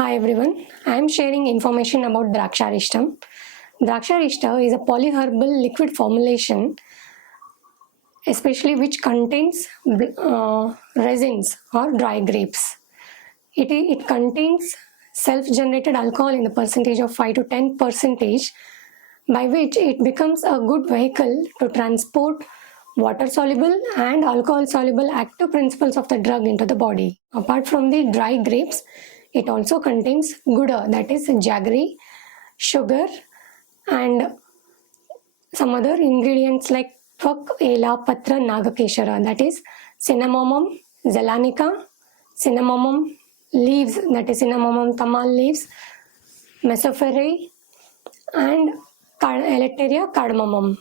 Hi everyone, I am sharing information about Draksharist. Draksharist is a polyherbal liquid formulation, especially which contains resins or dry grapes. It contains self-generated alcohol in the percentage of 5 to 10%, by which it becomes a good vehicle to transport water-soluble and alcohol-soluble active principles of the drug into the body. Apart from the dry grapes, it also contains guda, that is jaggery, sugar, and some other ingredients like tvak, ela, patra, nagakeshara, that is cinnamomum, zelanica, cinnamomum leaves, that is cinnamomum tamal leaves, mesoferrae, and Electeria cardamom.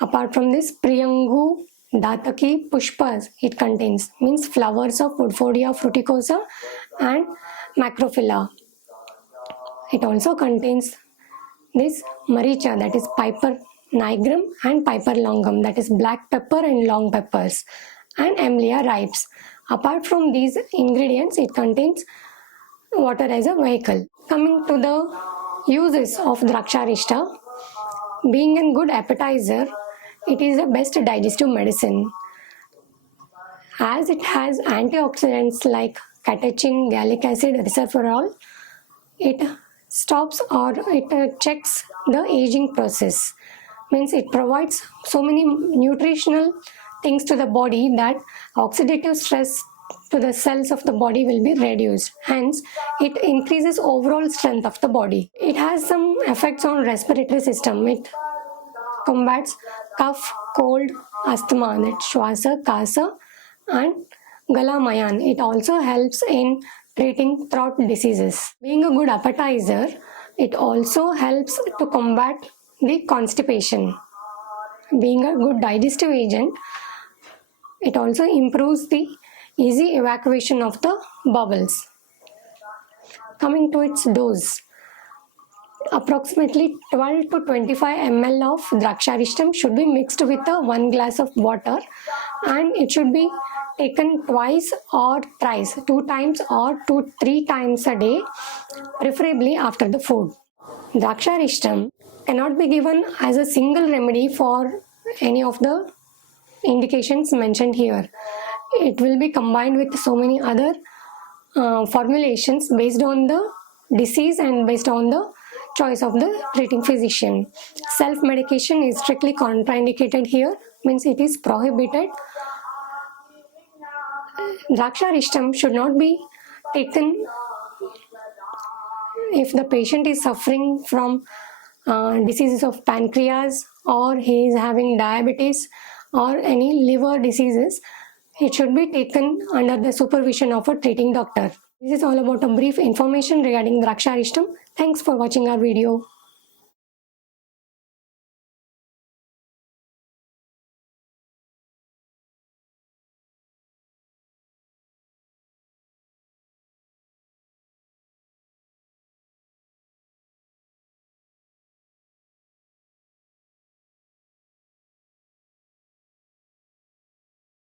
Apart from this, Priyangu, Dataki, Pushpas, it contains, means flowers of Woodfordia fruticosa and Macrophylla. It also contains this Maricha, that is Piper nigrum, and Piper longum, that is black pepper and long peppers, and Emilia ripes. Apart from these ingredients, it contains water as a vehicle. Coming to the uses of Draksharist, being a good appetizer, it is the best digestive medicine, as it has antioxidants like catechin, gallic acid, resveratrol. It stops or it checks the aging process, means it provides so many nutritional things to the body that oxidative stress to the cells of the body will be reduced. Hence, it increases overall strength of the body. It has some effects on respiratory system. It combats cough, cold, asthma, that shwasa, kasa, and galamayan. It also helps in treating throat diseases. Being a good appetizer, it also helps to combat the constipation. Being a good digestive agent, it also improves the easy evacuation of the bowels. Coming to its dose, approximately 12 to 25 ml of Draksharist should be mixed with 1 glass of water, and it should be taken twice or thrice, 2 times or 2-3 times a day, preferably after the food. Draksharist cannot be given as a single remedy for any of the indications mentioned here. It will be combined with so many other formulations based on the disease and based on the choice of the treating physician. Self-medication is strictly contraindicated here, means it is prohibited. Draksharist should not be taken if the patient is suffering from diseases of pancreas, or he is having diabetes or any liver diseases. It should be taken under the supervision of a treating doctor. This is all about a brief information regarding Draksharist. Thanks for watching our video.